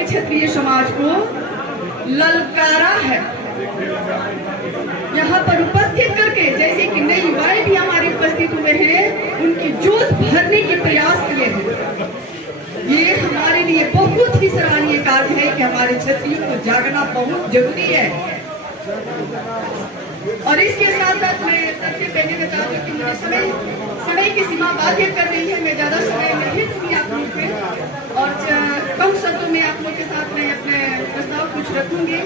के क्षत्रिय समाज को ललकारा है। यहाँ पर उपस्थित करके जैसे कि नई युवाएं भी हमारे उपस्थित हुए हैं, उनकी जोश भरने के प्रयास किए हैं। ये हमारे लिए बहुत ही सराहनीय कार्य है कि हमारे क्षत्रियों को जागना बहुत जरूरी है। और इसके साथ साथ मैं सबसे पहले बता दूं कि मुझे समय की सीमा बाध्य कर रही है। मैं ज्यादा समय नहीं दूंगी आप लोग पे और कम शब्दों में आप लोग के साथ मैं अपने प्रस्ताव कुछ रखूंगी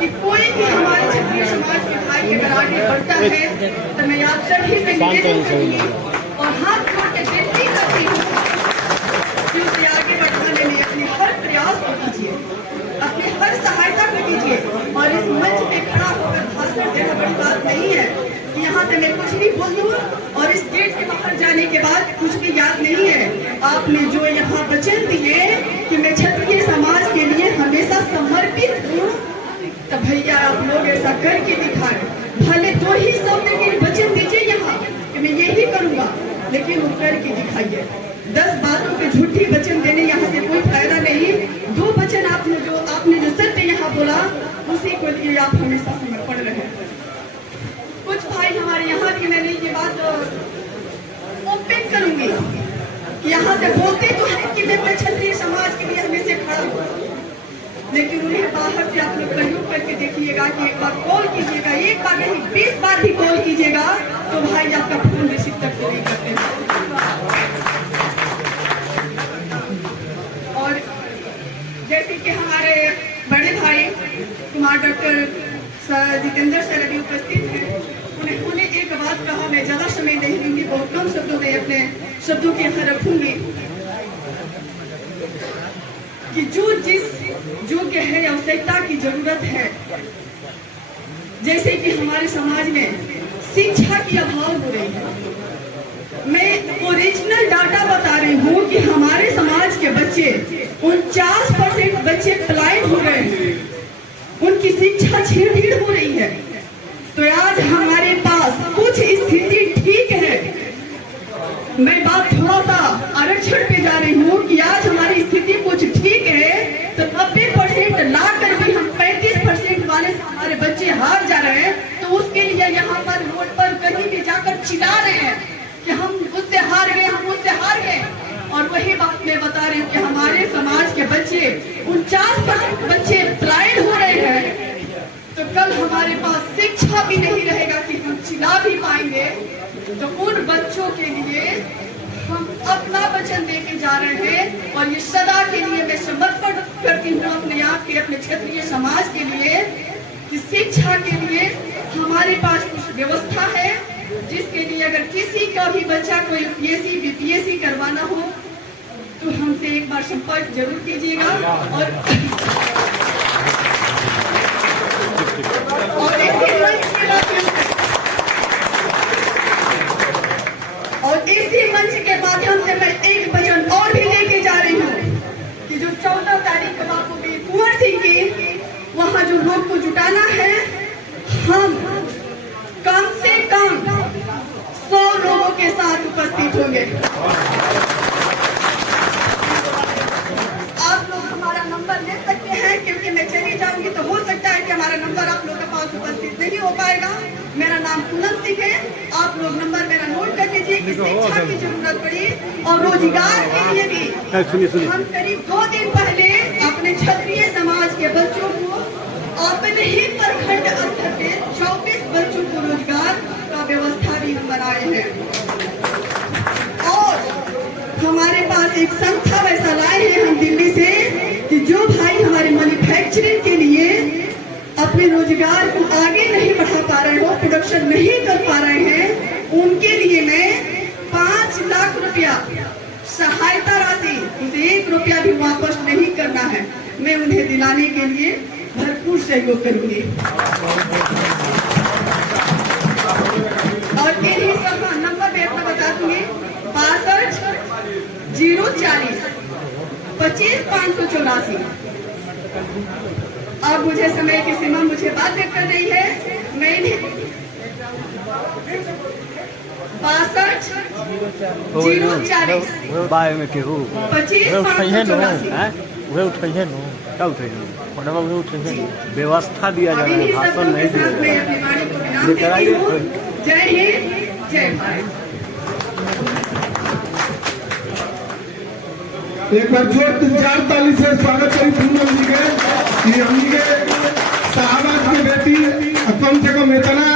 कि कोई भी हमारे क्षत्रिय समाज के भाई अगर आगे बढ़ता है तो मैं आप सभी से निवेदन करूंगी और हाथ जोड़ के विनती करती हूँ कि उसे आगे बढ़ाने में अपने हर प्रयास को कीजिए, अपनी हर सहायता को कीजिए। और इस मंच पे खड़ा होकर भाषण देना बड़ी बात नहीं है कि यहाँ से मैं कुछ भी बोल दूँ और इस गेट के बाहर जाने के बाद कुछ भी याद नहीं है। आपने जो यहाँ वचन दिए कि मैं क्षत्रिय समाज के लिए हमेशा समर्पित हूँ, तो भैया आप लोग ऐसा करके दिखाएं। भले 2 ही शब्द के वचन दीजिए यहाँ कि मैं यही करूँगा, लेकिन वो करके दिखाइए। 10 बातों के झूठी वचन देने यहाँ से कोई फायदा नहीं। 2 वचन आपने जो सत्य यहाँ बोला उसी को लिए आप हमेशा समर्पण रहे। कुछ भाई हमारे यहाँ की, मैंने ये बात ओपन करूंगी कि यहाँ से बोलते तो है कि मैं क्षत्रिय समाज के लिए हमेशा खड़ा हूँ, लेकिन उन्हें बाहर से आप लोग प्रयोग करके देखिएगा कि एक बार कॉल कीजिएगा, एक बार नहीं 20 बार भी कॉल कीजिएगा तो भाई आपका फोन रिसीव तक नहीं करते। और जैसे कि हमारे बड़े भाई कुमार डॉक्टर जितेंद्र सर अभी उपस्थित हैं, उन्होंने एक बात कहा, मैं ज्यादा समय नहीं दूंगी, बहुत कम शब्दों में अपने शब्दों के यहाँ रखूंगी कि जो जिस योग्य है आवश्यकता की जरूरत है, जैसे कि हमारे समाज में शिक्षा की अभाव हो रही है। मैं ओरिजिनल डाटा बता रही हूँ कि हमारे समाज के बच्चे 49% बच्चे पलायन हो रहे हैं, उनकी शिक्षा छीन-झीन हो रही है। तो आज हमारे पास कुछ स्थिति ठीक है। मैं बात थोड़ा सा आरक्षण पे जा रही हूँ कि आज हमारी स्थिति कुछ ठीक है, तो 90% ला कर भी हम 35% वाले हमारे बच्चे हार जा रहे हैं। तो उसके लिए यहाँ पर रोड पर कहीं भी जाकर चिल्ला रहे हैं कि हम उससे हार गए, हम उससे हार गए। और वही बात मैं बता रही हूँ कि हमारे समाज के बच्चे 49% बच्चे पलायन हो रहे हैं, तो कल हमारे पास शिक्षा भी नहीं रहेगा कि हम चिल्ला भी पाएंगे। तो उन बच्चों के लिए हम अपना वचन देके जा रहे हैं और ये सदा के लिए मैं समर्पण करती हूँ अपने आप के, अपने क्षत्रिय समाज के लिए कि शिक्षा के लिए हमारे पास कुछ व्यवस्था है, जिसके लिए अगर किसी का भी बच्चा को यूपीएससी बीपीएससी करवाना हो तो हमसे एक बार संपर्क जरूर कीजिएगा। और इसी मंच के माध्यम से मैं एक वचन और भी लेके जा रही हूँ कि जो 14 तारीख को आपको कुंवर सिंह की वहाँ जो लोग को जुटाना है, हम कम से कम 100 लोगों के साथ उपस्थित होंगे। आप लोग हमारा नंबर ले सकते हैं, क्योंकि मैं चली जाऊंगी तो हो सकता है कि हमारा नंबर आप लोग के पास उपस्थित नहीं हो पाएगा। मेरा नाम पूनम सिंह है, आप लोग नंबर मेरा नोट कर लीजिए कि शिक्षा की जरूरत पड़ी और रोजगार के लिए भी हम करीब 2 दिन पहले अपने क्षत्रिय समाज के बच्चों को अपने ही प्रखंड स्तर पे 24 बच्चों को रोजगार का व्यवस्था भी हम बनाए हैं। और हमारे पास एक संस्था वैसा लाए हैं हम दिल्ली से कि जो भाई हमारे मैन्युफैक्चरिंग के लिए अपने रोजगार को आगे नहीं बढ़ा पा रहे हो, प्रोडक्शन नहीं कर पा रहे हैं, उनके लिए मैं 5 लाख रुपया सहायता राशि, उसे 1 रुपया भी वापस नहीं करना है, मैं उन्हें दिलाने के लिए भरपूर सहयोग करूंगी। और इन्हीं सब नंबर मैं अपना बता दूंगी, 62 040 25 584। अब मुझे समय की सीमा मुझे बात कर रही है, मैं 62 बाय में केहू 25 वे उठाइए नो क्या उठेगी पढ़वा वे उठाइए नो व्यवस्था दिया जा रहा है, भाषण नहीं दिया जा रहा है। ये कराइए। जय हिंद, जय भारत। एक बार जोरदार ताली से स्वागत करी पूनम जी के कि हमनी के साहबाज की बेटी कम से कम इतना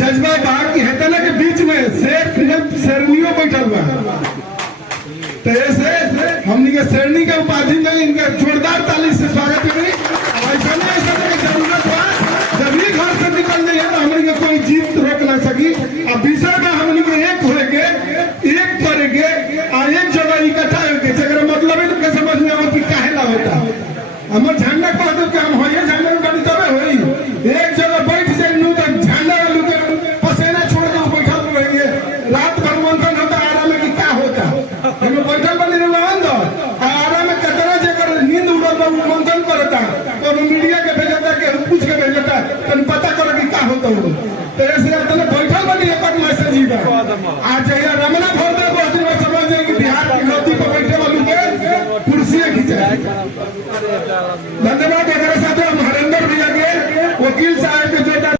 जज्बा बा कि हेतना के बीच में शेर फिल्म शेरनियों बैठल बा, तो ऐसे हमनी के शेरनी के उपाधि में इनका जोरदार ताली से स्वागत करी। ऐसा नहीं ऐसा की जरूरत बा, जब भी घर से निकल जाइए तो हमनी के कोई जीत रोक ना सकी। अब विषय में हमनी के एक होएंगे, एक करेंगे और एक जगह इकट्ठा होके जगह मतलब है तो समझ में आओ कि काहे ला होता हमर झंडा कह दो कि हम होइए झंडा में बनी तबे होई। एक जगह बैठ जाए नु तो झंडा वालू के पसेना छोड़ के बैठल रहिए, रात भर मंथन होता आराम में कि का होता हम बैठल बनी रहो अंदर आराम में कितना जगह नींद उड़ल बा मंथन करता तो मीडिया के भेजता के पूछ के भेजता तन पता करो कि का होता हो। तो ऐसे तने बैठल बनी एक मैसेज ही बा आज या रमना भर दे बहुत दिन में समझ जाए कि बिहार की नदी पर बैठे वालों के कुर्सियां खिंचाए। धन्यवाद। हमारे साथ हम हरेंद्र भैया के वकील साहब